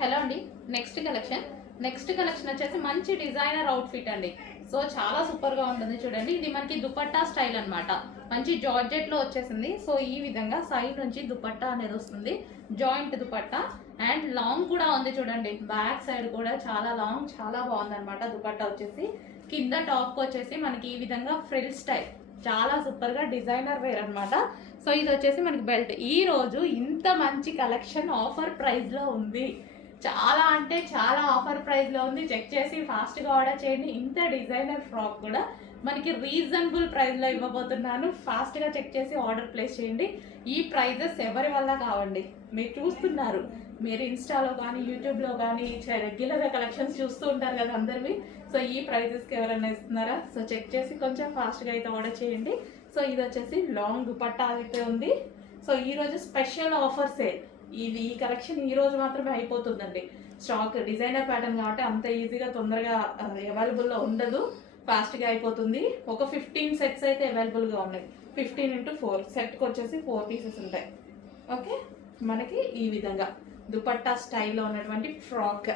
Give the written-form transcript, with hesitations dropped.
Hello అండి. Next collection వచ్చేసి మంచి డిజైనర్ అవుట్ఫిట్ అండి. సో చాలా సూపర్గా ఉంటుంది చూడండి. ఇది మనకి దుపట్టా స్టైల్ అనమాట. మంచి జార్జెట్లో వచ్చేసింది. సో ఈ విధంగా సైడ్ నుంచి దుపట్టా అనేది వస్తుంది, జాయింట్ దుపట్టా. అండ్ లాంగ్ కూడా ఉంది చూడండి, బ్యాక్ సైడ్ కూడా చాలా లాంగ్, చాలా బాగుంది అనమాట. దుపట్టా వచ్చేసి కింద టాప్ వచ్చేసి మనకి ఈ విధంగా ఫ్రిల్ స్టైల్, చాలా సూపర్గా డిజైనర్ వేర్ అనమాట. సో ఇది వచ్చేసి మనకి బెల్ట్. ఈ రోజు ఇంత మంచి కలెక్షన్ ఆఫర్ ప్రైస్లో ఉంది. చాలా అంటే చాలా ఆఫర్ ప్రైస్లో ఉంది. చెక్ చేసి ఫాస్ట్గా ఆర్డర్ చేయండి. ఇంత డిజైనర్ ఫ్రాక్ కూడా మనకి రీజనబుల్ ప్రైస్లో ఇవ్వబోతున్నాను. ఫాస్ట్గా చెక్ చేసి ఆర్డర్ ప్లేస్ చేయండి. ఈ ప్రైజెస్ ఎవరి వల్ల కావండి, మీరు చూస్తున్నారు. మీరు ఇన్స్టాలో కానీ యూట్యూబ్లో కానీ రెగ్యులర్గా కలెక్షన్స్ చూస్తూ ఉంటారు కదా అందరివి. సో ఈ ప్రైజెస్కి ఎవరైనా ఇస్తున్నారా? సో చెక్ చేసి కొంచెం ఫాస్ట్గా అయితే ఆర్డర్ చేయండి. సో ఇది వచ్చేసి లాంగ్ దుపట్టా అయితే ఉంది. సో ఈరోజు స్పెషల్ ఆఫర్ సేల్. ఈ కలెక్షన్ ఈ రోజు మాత్రమే అయిపోతుందండి. స్టాక్ డిజైనర్ ప్యాటర్న్ కాబట్టి అంత ఈజీగా తొందరగా అవైలబుల్లో ఉండదు, ఫాస్ట్గా అయిపోతుంది. ఒక 15 సెట్స్ అయితే అవైలబుల్గా ఉన్నాయి. 15x4 సెట్కి వచ్చేసి 4 పీసెస్ ఉంటాయి. ఓకే, మనకి ఈ విధంగా దుపట్టా స్టైల్లో ఉన్నటువంటి ఫ్రాక్.